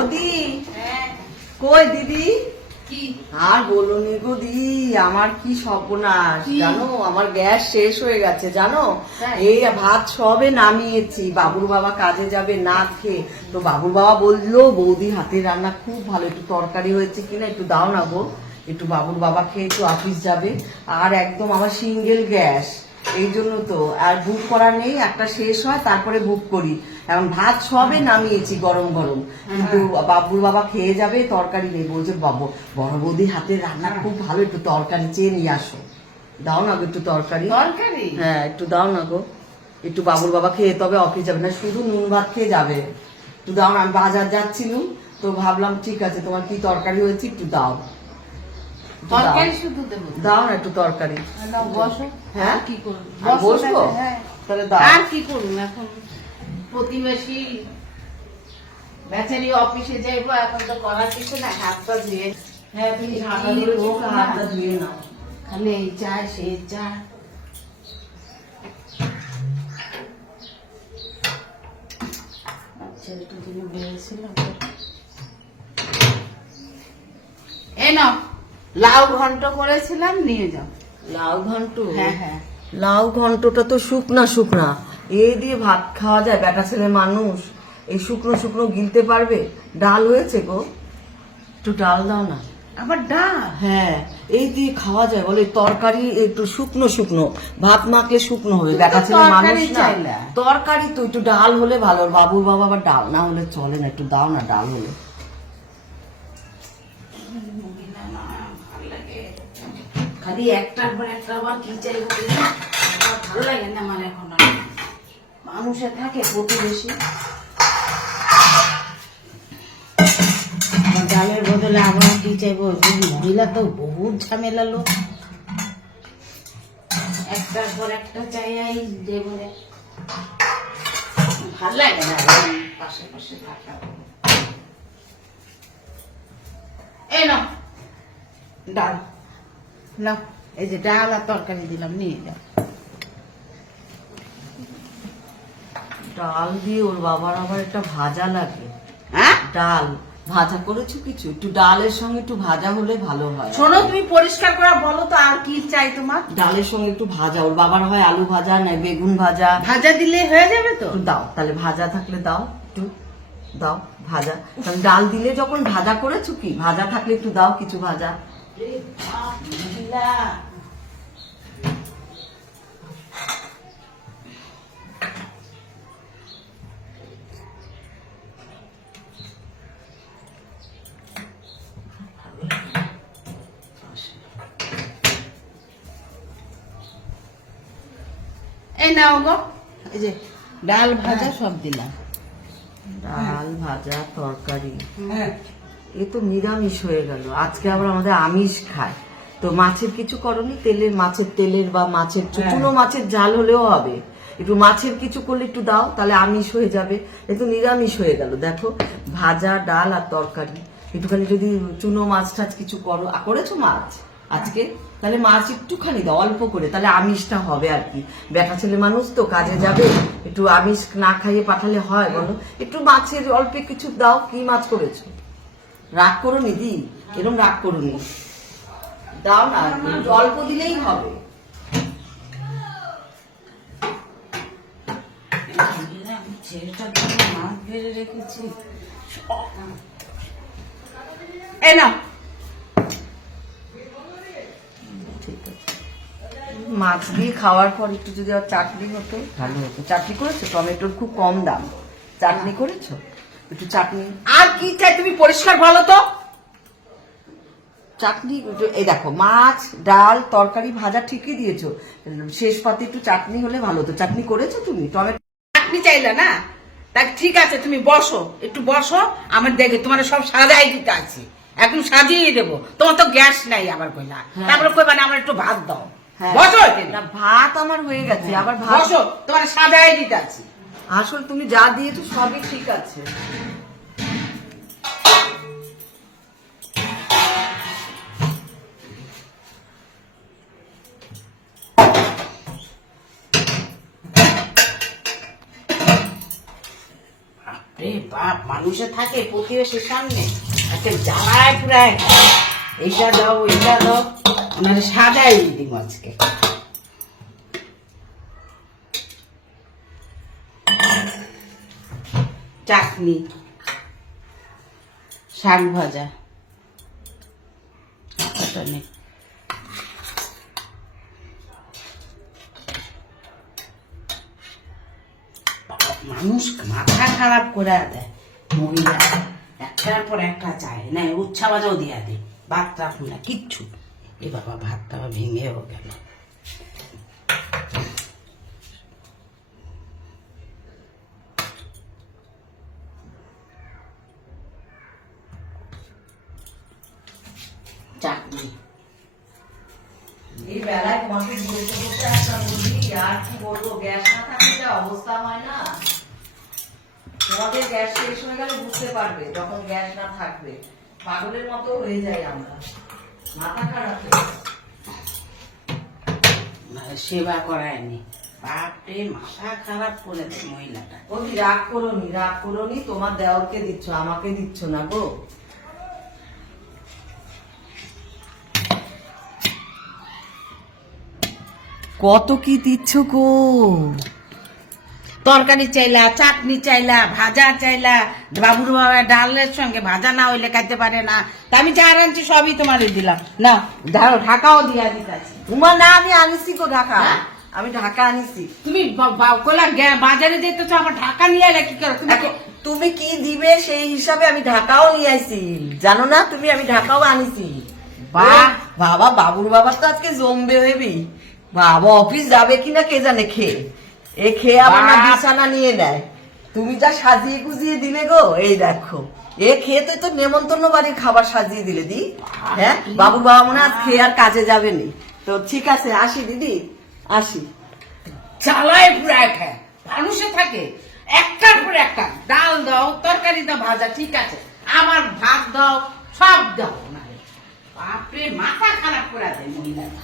বৌদি কই দিদি? কি? আর বলুনি গো দিদি আমার কি সর্বনাশ জানো? আমার গ্যাস শেষ হয়ে গেছে জানো? এই ভাত সবে নামিয়েছি বাবুর বাবা কাজে যাবে না খেয়ে। তো বাবুর বাবা বলল বৌদি হাতের রান্না খুব ভালো একটু তরকারি হয়েছে কিনা একটু দাও না গো। একটু বাবুর বাবা খেয়ে একটু অফিস যাবে। আর একদম আমার সিঙ্গেল গ্যাস এই জন্য তো। আর বুক করা নেই একটা শেষ হয় তারপরে বুক করি। এখন ভাত সবে নামিয়েছি গরম গরম। কিন্তু বাবুর বাবা খেয়ে যাবে তরকারি নেই। বলছে বাবু বড় বৌদি হাতের রান্না খুব ভালো একটু তরকারি চেয়ে নিয়ে আসো। দাও না গো একটু তরকারি। তরকারি? হ্যাঁ একটু দাও না গো। একটু বাবুর বাবা খেয়ে তবে অফিস যাবে না শুধু নুন ভাত খেয়ে যাবে। একটু দাও না আমি বাজার যাচ্ছিলাম তো ভাবলাম ঠিক আছে তোমার কি তরকারি হয়েছে একটু দাও। দাও। তরকারি শুধু দেবো। দাও না একটু তরকারি। বসো। হ্যাঁ? কি করব? বসবো? হ্যাঁ। তাহলে দাও। আর কি করুন এখন? প্রতিবেশী বেচারি অফিসে যাইবো এখন তো করার কিছু না হাত পা ধুয়ে হ্যাঁ তুমি ধরে হোক চোখে না। ধুয়ে নাও। খালি এই একটু দিনে বেরিয়েছিলাম নাও লাউ ঘন্ট করেছিলাম নিয়ে যাও। লাউ ঘন্ট? হ্যাঁ হ্যাঁ। লাউ ঘন্টটা তো শুকনা শুকনা। এ দিয়ে ভাত খাওয়া যায় বেটা ছেলে মানুষ। এই শুকনো শুকনো গিলতে পারবে? ডাল হয়েছে গো। একটু ডাল দাও না। আবার ডাল? হ্যাঁ এই দিয়ে খাওয়া যায়। বলে তরকারি একটু শুকনো শুকনো। ভাত মাখলে শুকনো হবে। বেটা ছেলে মানুষ তরকারি না। তরকারি তো একটু ডাল হলে ভালো। বাবুর বাবা আবার ডাল না হলে চলে না। একটু দাও না ডাল হলে। খালি একটার পর একটা আবার কি? আমার ভালো লাগে না আমার এখন। মানুষে থাকে, প্রতিবেশী। ডালের বদলে আবার কি চাইব? মহিলা তো বহুত ঝামেলা, লোক। একটার পর একটা চাইয়াই দেবো রে। ভালো লাগে না পাশে পাশে থাকা। এই নাও। ডাল নাও, এই যে ডাল আর তরকারি দিলাম, নিয়ে যাও। ডাল দিয়ে ওর বাবার আবার একটা ভাজা লাগে। হ্যাঁ? ডাল। ভাজা করেছ কিছু? একটু ডালের সঙ্গে একটু ভাজা হলে ভালো হয়। শোনো তুমি পরিষ্কার করে বলো তো আর কি চাই তোমার। ডালের সঙ্গে একটু ভাজা। ওর বাবার হয় আলু ভাজা নাই বেগুন ভাজা। ভাজা দিলে হয়ে যাবে তো? দাও তাহলে ভাজা থাকলে দাও একটু। দাও ভাজা। তাহলে ডাল দিলে যখন ভাজা করেছ কি? ভাজা থাকলে একটু দাও কিছু ভাজা। এই নাও গো। এই যে ডাল ভাজা সব দিলাম। ডাল ভাজা তরকারি। এ তো নিরামিষ হয়ে গেল। আজকে আবার আমাদের আমিষ খায়। তো মাছের কিছু করনি? তেলের মাছের তেলের বা মাছের চুনো মাছের ঝাল হলেও হবে। একটু মাছের কিছু করলে একটু দাও তাহলে আমিষ হয়ে যাবে। একটু নিরামিষ হয়ে গেল। দেখো ভাজা ডাল আর তরকারি। একটুখানি যদি চুনো মাছ টাছ কিছু করো। করেছ মাছ আজকে? তাহলে মাছ একটুখানি দাও, অল্প করে। তাহলে আমিষটা হবে আর কি। বেটা ছেলে মানুষ তো, কাজে যাবে। একটু আমিষ না খাইয়ে পাঠালে হয়, বলো। একটু মাছের অল্প কিছু দাও, কি মাছ করেছ? রাগ করো নি দি? এরকম রাগ করো নি। দাও না অল্প দিলেই হবে। মাছ রেখেছি এই নাও। ঠিক আছে মাছ দিয়ে খাওয়ার পর একটু যদি আর চাটনি হতো ভালো হতো। চাটনি করেছ? টমেটোর খুব কম দাম। চাটনি করেছ? একটু চাটনি। আর কি চাই তুমি? পরিষ্কার বলো তো। চাটনি এই দেখো মাছ ডাল তরকারি ভাজা ঠিকই দিয়েছ। শেষ পাতে একটু চাটনি হলে ভালো হতো। চাটনি করেছ তুমি? টমেটো চাটনি চাইলে না? তা ঠিক আছে তুমি বসো। একটু বসো। আমার দেখে তোমার সব সাজাই দিতে আছি। একদম সাজিয়ে দেবো। তোমার তো গ্যাস নাই আবার কইলা। হ্যাঁ। তারপরে কইবা না আমার একটু ভাত দাও। হ্যাঁ। বসো না, ভাত আমার হয়ে গেছে আবার ভাত বসো তোমার সাজাই দিতে আছি। আসল তুমি যা দিয়েছ সবই ঠিক আছে। বাপ মানুষে থাকে প্রতিবেশীর সামনে। একটা এইটা দাও এইটা দাও। সাজাই দিব আজকে। চাটনি, শাক ভাজা। মানুষ মাথা খারাপ করে দেয় মহিলা একটার পর একটা চায় না উচ্ছা বাজাও দিয়া দে, ভাত রাখুন না, কিচ্ছু। এ বাবা ভাতটা ভেঙেও গেল। এই বেলায় তোমাকে বলতে বলতে একটা আর কি বলব, গ্যাস না থাকলে যা অবস্থা হয় না। তোমাদের গ্যাস শেষ হয়ে গেলে বুঝতে পারবে যখন গ্যাস না থাকবে। পাগলের মতো হয়ে যায় আমরা। মাথা খারাপ সেবা করায়নি। বাপরে মাথা খারাপ করে দেয় মহিলাটা। বৌদি রাগ করোনি রাগ করোনি তোমার দেওরকে দিচ্ছ আমাকে দিচ্ছ না গো। কত কি দিচ্ছ গো? তরকারি চাইলা চাটনি চাইলা ভাজা চাইলা বাবুর বাবা ডালের সঙ্গে ভাজা না হইলে খাইতে পারে না। তা আমি যা আনছি সবই তোমারে দিলাম। না ধরো ঢাকাও দিয়া দিতেছি। তোমার না আমি আনিছি গো ঢাকা। হ্যাঁ? আমি ঢাকা আনিছি। তুমি বাজারে যেতে তো আমার ঢাকা নিয়ে এলে কি করো? তুমি তুমি কি দিবে সেই হিসাবে আমি ঢাকাও নিয়ে আইছি। জানো না তুমি আমি ঢাকাও আনিছি। বাহ! বাবা বাবুর বাবার তো আজকে জমবে হেবি বাবা অফিস যাবে কিনা কে জানে খেয়ে। এ খেয়ে আবার না বিছানা নিয়ে নেয়। তুমি যা সাজিয়ে গুজিয়ে দিলে গো এই দেখো। এ খেয়ে তো নেমন্তন্ন বাড়ির খাবার সাজিয়ে দিলে দি। হ্যাঁ? বাবুর বাবা মনে আজ খেয়ে আর কাজে যাবে নি। তো ঠিক আছে আসি দিদি আসি। চালায় পুরায় খায় মানুষে থাকে। একটার পর একটা। ডাল দাও তরকারি দাও ভাজা ঠিক আছে। আমার ভাত দাও সব দাও। বাপরে মাথা খারাপ করে দেয় মহিলাটা